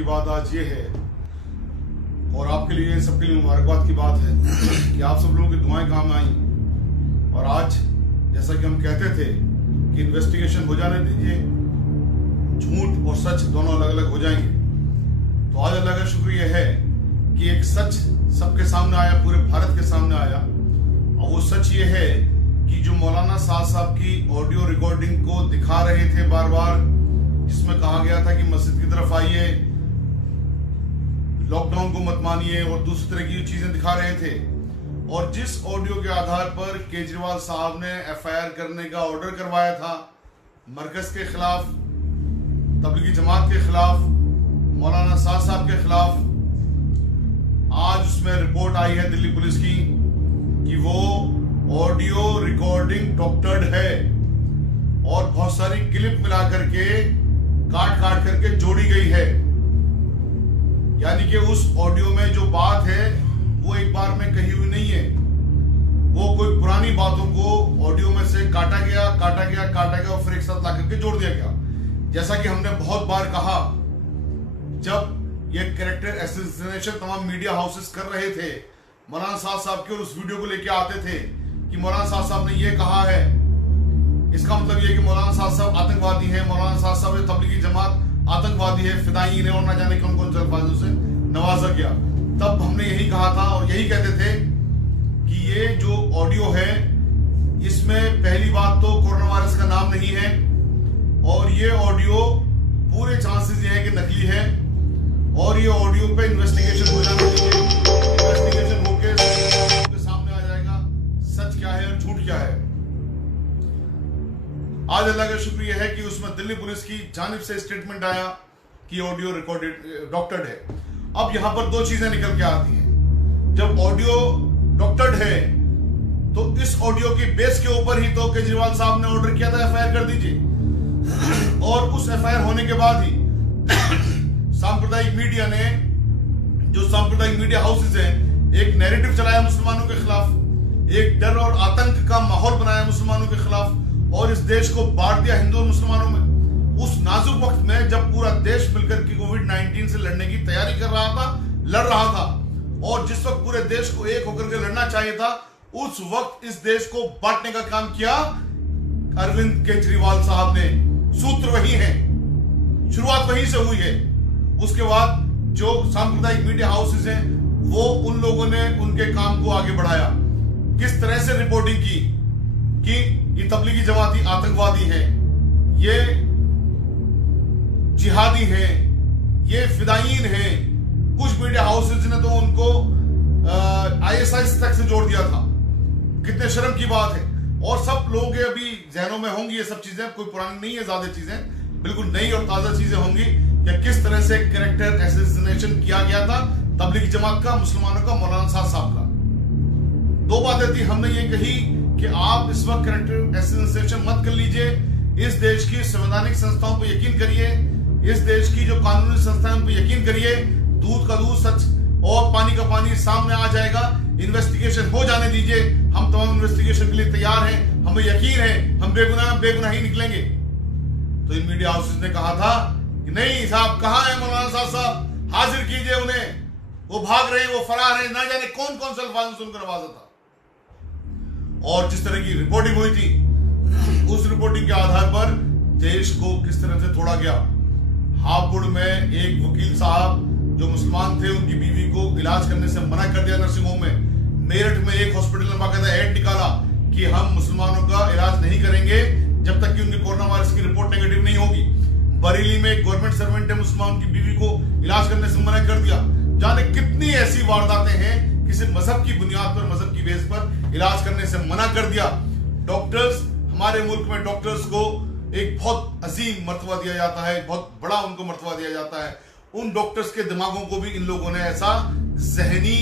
की बात आज ये है और आपके लिए सबके लिए मुबारकबाद की बात है कि आप सब लोगों की दुआएं काम आई। और आज जैसा कि हम कहते थे कि इन्वेस्टिगेशन हो जाने दीजिए, झूठ और सच दोनों अलग अलग हो जाएंगे। तो आज अल्लाह का शुक्र यह है कि एक सच सबके सामने आया, पूरे भारत के सामने आया। और वो सच ये है कि जो मौलाना साहब की ऑडियो रिकॉर्डिंग को दिखा रहे थे बार बार, जिसमें कहा गया था कि मस्जिद की तरफ आइए, लॉकडाउन को मत मानिए और दूसरी तरह की चीजें दिखा रहे थे, और जिस ऑडियो के आधार पर केजरीवाल साहब ने एफआईआर करने का ऑर्डर करवाया था मरकज के खिलाफ, तबलीगी जमात के खिलाफ, मौलाना साहब के खिलाफ, आज उसमें रिपोर्ट आई है दिल्ली पुलिस की कि वो ऑडियो रिकॉर्डिंग डॉक्टर्ड है और बहुत सारी क्लिप मिला करके काट करके जोड़ी गई है। यानी कि उस ऑडियो में जो बात है वो एक बार में कही हुई नहीं है, वो कोई पुरानी बातों को ऑडियो में से काटा गया और फिर एक साथ ला करके जोड़ दिया गया। जैसा कि हमने बहुत बार कहा, जब ये कैरेक्टर एसेसिनेशन तमाम मीडिया हाउसेस कर रहे थे, मौलाना साहब के और उस वीडियो को लेके आते थे कि मौलाना साहब ने ये कहा है, इसका मतलब ये कि मौलाना साहब आतंकवादी है, मौलाना साहब तबलीगी जमात आतंकवादी है, फिदायीन है और न जाने कौन कौन से अल्फाजों से नवाजा गया। तब हमने यही कहा था और यही कहते थे कि ये जो ऑडियो है इसमें पहली बात तो कोरोना वायरस का नाम नहीं है, और ये ऑडियो पूरे चांसेस ये है कि नकली है, और ये ऑडियो पे इन्वेस्टिगेशन हो जाना चाहिए। इन्वेस्टिगेशन होकर सामने आ जाएगा सच क्या है और झूठ क्या है। आज अल्लाह का शुक्र यह है कि उसमें दिल्ली पुलिस की जानिब से स्टेटमेंट आया कि ऑडियो रिकॉर्डेड डॉक्टर्ड है। अब यहां पर दो चीजें निकल के आती हैं। जब ऑडियो डॉक्टर्ड है तो इस ऑडियो की बेस के ऊपर ही तो केजरीवाल साहब ने ऑर्डर किया था एफआईआर कर दीजिए, और उस एफआईआर होने के बाद ही सांप्रदायिक मीडिया ने, जो सांप्रदायिक मीडिया हाउसेस हैं, एक नैरेटिव चलाया मुसलमानों के खिलाफ, एक डर और आतंक का माहौल बनाया मुसलमानों के खिलाफ, और इस देश को बांट दिया हिंदू और मुसलमानों में। उस नाजुक वक्त में जब पूरा देश मिलकर के कोविड-19 से लड़ने की तैयारी कर रहा था, लड़ रहा था, और जिस वक्त पूरे देश को एक होकर के लड़ना चाहिए था, उस वक्त इस देश को बांटने का काम किया अरविंद केजरीवाल साहब ने। सूत्र वही है, शुरुआत वहीं से हुई है। उसके बाद जो सांप्रदायिक मीडिया हाउसेस हैं वो उन लोगों ने उनके काम को आगे बढ़ाया, किस तरह से रिपोर्टिंग की कि ये तबलीगी जमाती आतंकवादी हैं, ये जिहादी हैं, ये फिदायीन हैं। कुछ मीडिया हाउसेस ने तो उनको आईएसआई तक से जोड़ दिया था। कितने शर्म की बात है। और सब लोगों के अभी जहनों में होंगी ये सब चीजें, कोई पुरानी नहीं है, ज्यादा चीजें बिल्कुल नई और ताजा चीजें होंगी, या किस तरह से कैरेक्टर एसेसिनेशन किया गया था तबलीगी जमात का, मुसलमानों का, मौलाना साहब का। दो बातें थी, हमने ये कही कि आप इस वक्त कैरेक्टर एसेसिनेशन मत कर लीजिए, इस देश की संवैधानिक संस्थाओं पर यकीन करिए, इस देश की जो कानूनी संस्थाओं पर यकीन करिए, दूध का दूध सच और पानी का पानी सामने आ जाएगा। इन्वेस्टिगेशन हो जाने दीजिए, हम तमाम इन्वेस्टिगेशन के लिए तैयार हैं, हमें यकीन है हम बेगुनाह ही निकलेंगे। तो इन मीडिया हाउसेस ने कहा था कि नहीं साहब, कहां है मौलाना साहब, हाजिर कीजिए उन्हें, वो भाग रहे हैं, वो फरार हैं, ना जाने कौन कौन से अल्फाज से उनको नवाजा था। और जिस तरह की रिपोर्टिंग हुई थी, उस रिपोर्टिंग के आधार पर देश को किस तरह से तोड़ा गया। हापुड़ में एक वकील साहब जो मुसलमान थे, उनकी बीवी को इलाज करने से मना कर दिया नर्सिंग होम में। मेरठ में एक हॉस्पिटल ने बाकायदा एड निकाला कि हम मुसलमानों का इलाज नहीं करेंगे जब तक कि उनकी कोरोना वायरस की रिपोर्ट नेगेटिव नहीं होगी। बरेली में एक गवर्नमेंट सर्वेंट ने मुसलमान की बीवी को इलाज करने से मना कर दिया। जाने कितनी ऐसी वारदातें हैं, किसी मजहब की बुनियाद पर, मजहब की बेस पर इलाज करने से मना कर दिया। डॉक्टर्स, हमारे मुल्क में डॉक्टर्स को एक बहुत अजीम मर्तबा दिया जाता है, बहुत बड़ा उनको मर्तबा दिया जाता है। उन डॉक्टर्स के दिमागों को भी इन लोगों ने ऐसा जहनी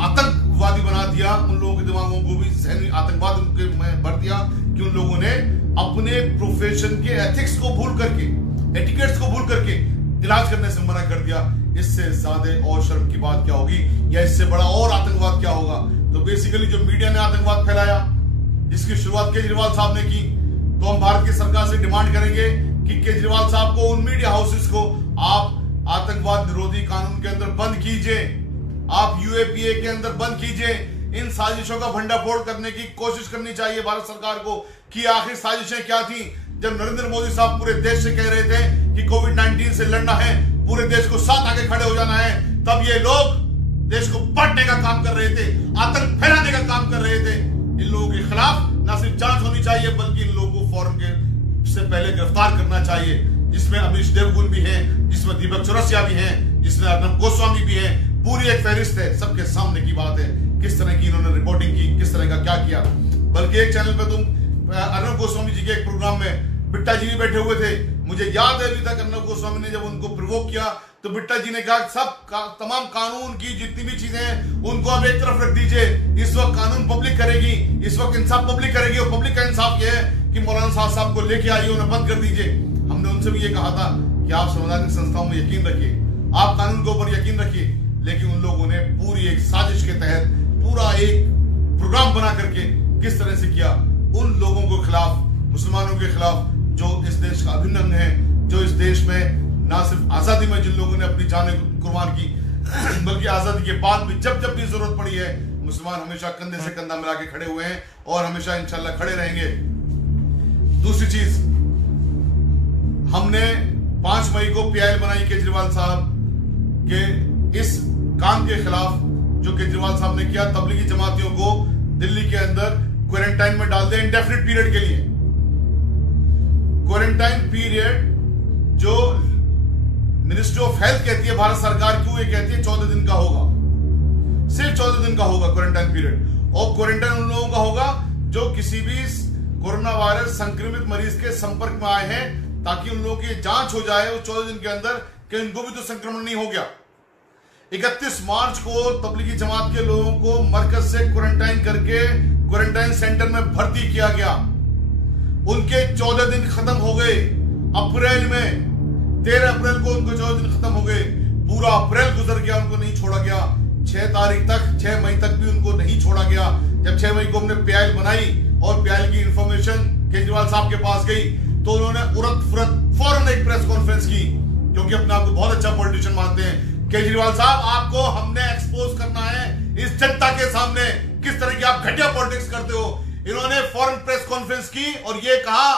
आतंकवादी बना दिया, उन लोगों के दिमागों को भी जहनी आतंकवाद में भर दिया कि उन लोगों ने अपने प्रोफेशन के एथिक्स को भूल करके, एटिकेट्स को भूल करके इलाज करने से मना कर दिया। इससे ज्यादा और शर्म की बात क्या होगी, या इससे बड़ा और आतंकवाद क्या होगा। तो बेसिकली जो मीडिया ने आतंकवाद फैलाया, जिसकी शुरुआत केजरीवाल साहब ने की, तो हम भारत की सरकार से डिमांड करेंगे कि केजरीवाल साहब को, उन मीडिया हाउसेस को आप आतंकवाद निरोधी कानून के अंदर बंद कीजिए, आप यूएपीए के अंदर बंद कीजिए। इन साजिशों का भंडाफोड़ करने की कोशिश करनी चाहिए भारत सरकार को कि आखिर साजिशें क्या थी। जब नरेंद्र मोदी साहब पूरे देश से कह रहे थे कि कोविड-19 से लड़ना है, पूरे देश को साथ आके खड़े हो जाना है, तब ये लोग देश को बांटने का काम कर रहे थे, आतंक फैलाने का काम कर रहे थे। इन लोगों के खिलाफ न सिर्फ जांच होनी चाहिए बल्कि इन लोगों को फौरन के से पहले गिरफ्तार करना चाहिए, जिसमें अमीश देवगुन भी हैं, जिसमें दीपक चौरसिया भी हैं, जिसमें अर्नब गोस्वामी भी हैं। पूरी एक फहरिस्त है, सबके सामने की बात है किस तरह की इन्होंने रिपोर्टिंग की, किस तरह का क्या किया। बल्कि एक चैनल पे तुम अर्नब गोस्वामी जी के एक प्रोग्राम में बिट्टा जी भी बैठे हुए थे। मुझे याद है अभी तक अर्नब गोस्वामी ने जब उनको प्रोवोक किया तो बिट्टा जी ने कहा तमाम कानून की जितनी भी चीजें हैं उनको आप एक तरफ रख दीजिए। इस वक्त कानून पब्लिक करेगी, इस वक्त इंसाफ पब्लिक करेगी, और पब्लिक का इंसाफ यह है कि मौलाना साहब को लेके आइए, उन्हें बंद कर दीजिए। हमने उनसे भी ये कहा था कि आप संवैधानिक संस्थाओं में यकीन रखिए, आप कानून के ऊपर यकीन रखिए, लेकिन उन लोगों ने पूरी एक साजिश के तहत पूरा एक प्रोग्राम बना करके किस तरह से किया उन लोगों के खिलाफ, मुसलमानों के खिलाफ जो इस देश का अभिन्न अंग है, जो इस देश में ना सिर्फ आजादी में जिन लोगों ने अपनी जानें कुर्बान की बल्कि आजादी के बाद भी जब जब भी जरूरत पड़ी है, मुसलमान हमेशा कंधे से कंधा मिला के खड़े हुए हैं और हमेशा इंशाल्लाह खड़े रहेंगे। दूसरी चीज, हमने 5 मई को पीआईएल बनाई केजरीवाल साहब के इस काम के खिलाफ जो केजरीवाल साहब ने किया, तबलीगी जमातियों को दिल्ली के अंदर क्वारंटाइन में डाल दिया इंडेफिनिट पीरियड के लिए। क्वारंटाइन पीरियड जो मिनिस्ट्री ऑफ हेल्थ कहती है, भारत सरकार क्यों ये कहती है 14 दिन का होगा, सिर्फ 14 दिन का होगा क्वारंटाइन पीरियड। और क्वारंटाइन उन लोगों का होगा जो किसी भी कोरोना वायरस संक्रमित मरीज के संपर्क में आए हैं, ताकि उन लोगों की जांच हो जाए उस 14 दिन के अंदर कि उनको भी तो संक्रमण नहीं हो गया। 31 मार्च को तबलीगी जमात के लोगों को मरकज से क्वारंटाइन करके क्वारंटाइन सेंटर में भर्ती किया गया। उनके 14 दिन खत्म हो गए। अप्रैल में 13 अप्रैल को उनको 14 दिन खत्म हो गए। पूरा अप्रैल गुजर गया, उनको नहीं छोड़ा गया। 6 तारीख तक, 6 मई तक भी उनको नहीं छोड़ा गया। जब 6 मई को हमने पीआईएल बनाई और पीआईएल की इंफॉर्मेशन केजरीवाल साहब के पास गई तो उन्होंने फौरन एक प्रेस कॉन्फ्रेंस की, क्योंकि अपने आप को बहुत अच्छा पॉलिटिशियन मानते हैं। केजरीवाल साहब, आपको हमने एक्सपोज करना है इस जनता के सामने किस तरह की आप घटिया पॉलिटिक्स करते हो। इन्होंने फौरन प्रेस कॉन्फ्रेंस की और ये कहा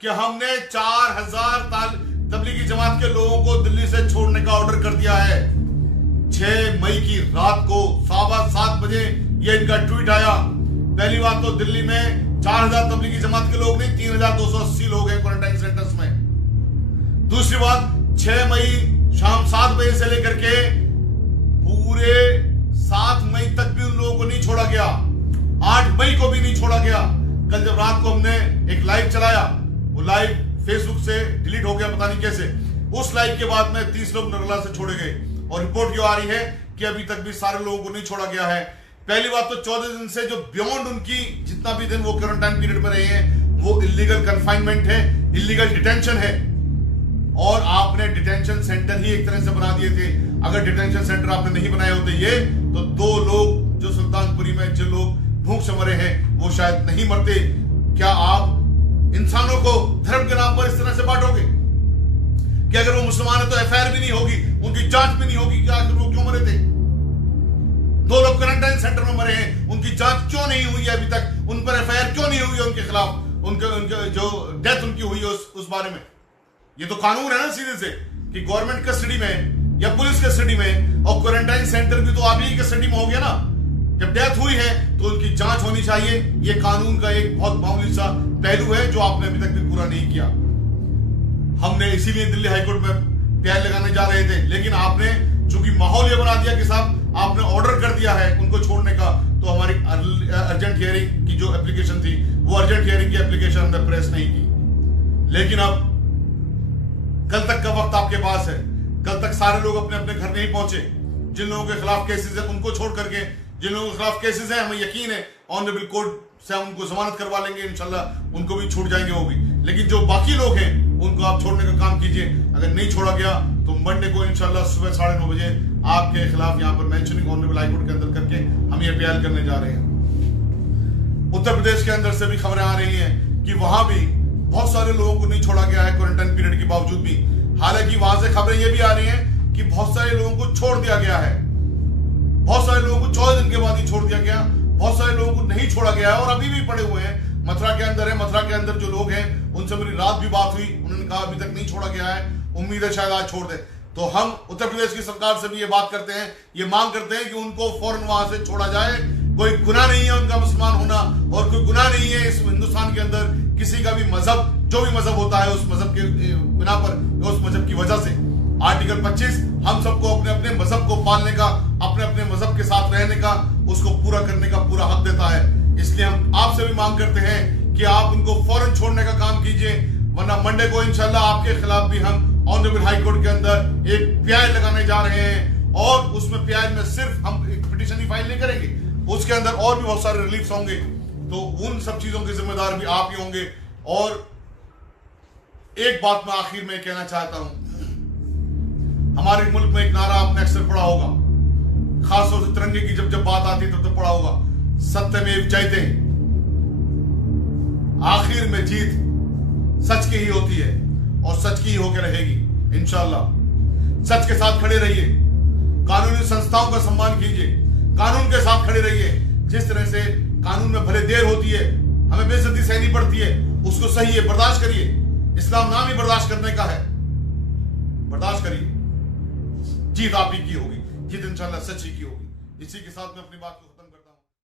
कि हमने 4000 तबलीगी जमात के लोगों को दिल्ली से छोड़ने का ऑर्डर कर दिया है। 6 मई की रात को 7:15 बजे ये इनका ट्वीट आया। पहली बात तो दिल्ली में 4000 तबलीगी जमात के लोग नहीं, 3280 लोग हैं क्वारंटाइन सेंटर्स में। दूसरी बात, 6 मई शाम 7 बजे से लेकर के पूरे 7 मई तक भी उन लोगों को नहीं छोड़ा गया। 8 मई को भी नहीं छोड़ा गया। कल जब रात को हमने एक लाइव चलाया, वो लाइव फेसबुक से डिलीट हो गया, पता नहीं कैसे। उस लाइव के बाद में 30 लोग नरला से छोड़े गए और रिपोर्ट क्यों आ रही है कि अभी तक भी सारे लोगों को नहीं छोड़ा गया है। पहली बात तो 14 दिन से जो बियॉन्ड उनकी जितना भी दिन वो क्वारंटाइन पीरियड पर रहे हैं वो इलीगल कन्फाइनमेंट है, इलीगल डिटेंशन है। और आपने डिटेंशन सेंटर ही एक तरह से बना दिए थे। अगर डिटेंशन सेंटर आपने नहीं बनाए होते ये, तो 2 लोग जो सुल्तानपुरी में जो लोग भूख से मरे हैं वो शायद नहीं मरते। क्या आप इंसानों को धर्म के नाम पर इस तरह से बांटोगे कि अगर वो मुसलमान है तो एफआईआर भी नहीं होगी, उनकी जांच भी नहीं होगी कि आखिर वो क्यों मरे थे। 2 लोग क्वारंटाइन सेंटर में मरे हैं, उनकी जांच क्यों नहीं हुई है अभी तक, उन पर एफआईआर क्यों नहीं हुई है उनके खिलाफ, उनके जो डेथ उनकी हुई है उस बारे में। ये तो कानून है ना सीधे से कि गवर्नमेंट कस्टडी में या पुलिस कस्टडी में, और क्वारंटाइन सेंटर भी तो आप ही कस्टडी में हो गया ना। जब डेथ हुई है तो उनकी जांच होनी चाहिए। ये कानून का एक बहुत मामूली सा पहलू है जो आपने अभी तक भी पूरा नहीं किया। हमने इसीलिए दिल्ली हाईकोर्ट में पीआईएल लगाने जा रहे थे, लेकिन आपने चूंकि माहौल ये बना दिया कि साहब आपने ऑर्डर कर दिया है उनको छोड़ने का, तो हमारी अर्जेंट हियरिंग की जो एप्लीकेशन थी वो अर्जेंट हियरिंग की एप्लीकेशन हमने प्रेस नहीं की। लेकिन अब कल तक का वक्त आपके पास है। कल तक सारे लोग अपने अपने घर नहीं पहुंचे। जिन लोगों के खिलाफ केसेस है उनको छोड़ करके, जिन लोगों के खिलाफ केसेस हैं हमें यकीन है ऑनरेबल कोर्ट से हम उनको जमानत करवा लेंगे, इंशाल्लाह उनको भी छूट जाएंगे वो भी। लेकिन जो बाकी लोग हैं उनको आप छोड़ने का काम कीजिए। अगर नहीं छोड़ा गया तो मंडे को इंशाल्लाह सुबह 9:30 बजे आपके खिलाफ यहाँ पर मेंशनिंग ऑनरेबल हाईकोर्ट के अंदर करके हम ये पीआईएल करने जा रहे हैं। उत्तर प्रदेश के अंदर से भी खबरें आ रही हैं कि वहां भी बहुत सारे लोगों को नहीं छोड़ा गया है क्वारंटाइन पीरियड के बावजूद भी। हालांकि वहां से खबरें ये भी आ रही हैं कि बहुत सारे लोगों को छोड़ दिया गया है, बहुत सारे लोगों को 14 दिन के बाद ही छोड़ दिया गया, बहुत सारे लोगों को नहीं छोड़ा गया है और अभी भी पड़े हुए हैं। मथुरा के अंदर है, मथुरा के अंदर जो लोग हैं उनसे मेरी रात भी बात हुई, उन्होंने कहा अभी तक नहीं छोड़ा गया है, उम्मीद है शायद आज छोड़ दे। तो हम उत्तर प्रदेश की सरकार से भी ये बात करते हैं, ये मांग करते हैं कि उनको फौरन वहां से छोड़ा जाए। कोई गुनाह नहीं है उनका मुसलमान होना और कोई गुनाह नहीं है इस हिंदुस्तान के अंदर किसी का भी मजहब, जो भी मजहब होता है उस मजहब के बिना पर, उस मजहब की वजह से। आर्टिकल 25 हम सबको अपने अपने मजहब को पालने का, अपने अपने मजहब के साथ रहने का, उसको पूरा करने का पूरा हक देता है। इसलिए हम आपसे भी मांग करते हैं कि आप उनको फौरन छोड़ने का काम कीजिए, वरना मंडे को इंशाल्लाह आपके खिलाफ भी हम ऑनरेबल हाई कोर्ट के अंदर एक पीआई लगाने जा रहे हैं और उसमें पीआई में सिर्फ हम एक पिटीशन ही फाइल नहीं करेंगे, उसके अंदर और भी बहुत सारे रिलीफ्स होंगे। तो उन सब चीजों के जिम्मेदार भी आप ही होंगे। और एक बात मैं आखिर में कहना चाहता हूं, हमारे मुल्क में एक नारा आपने अक्सर पढ़ा होगा, खासतौर से तिरंगे की जब बात आती है तब तो पढ़ा होगा, सत्यमेव जयते। आखिर में जीत सच की ही होती है और सच की ही होकर रहेगी इंशाल्लाह। सच के साथ खड़े रहिए, कानूनी संस्थाओं का सम्मान कीजिए, कानून के साथ खड़े रहिए। जिस तरह से कानून में भले देर होती है, हमें बेइज्जती सहनी पड़ती है, उसको सही है, बर्दाश्त करिए। इस्लाम नाम ही बर्दाश्त करने का है, बर्दाश्त करिए। जीत आप ही की होगी, जीत इंशाल्लाह सच ही की होगी। इसी के साथ में अपनी बात को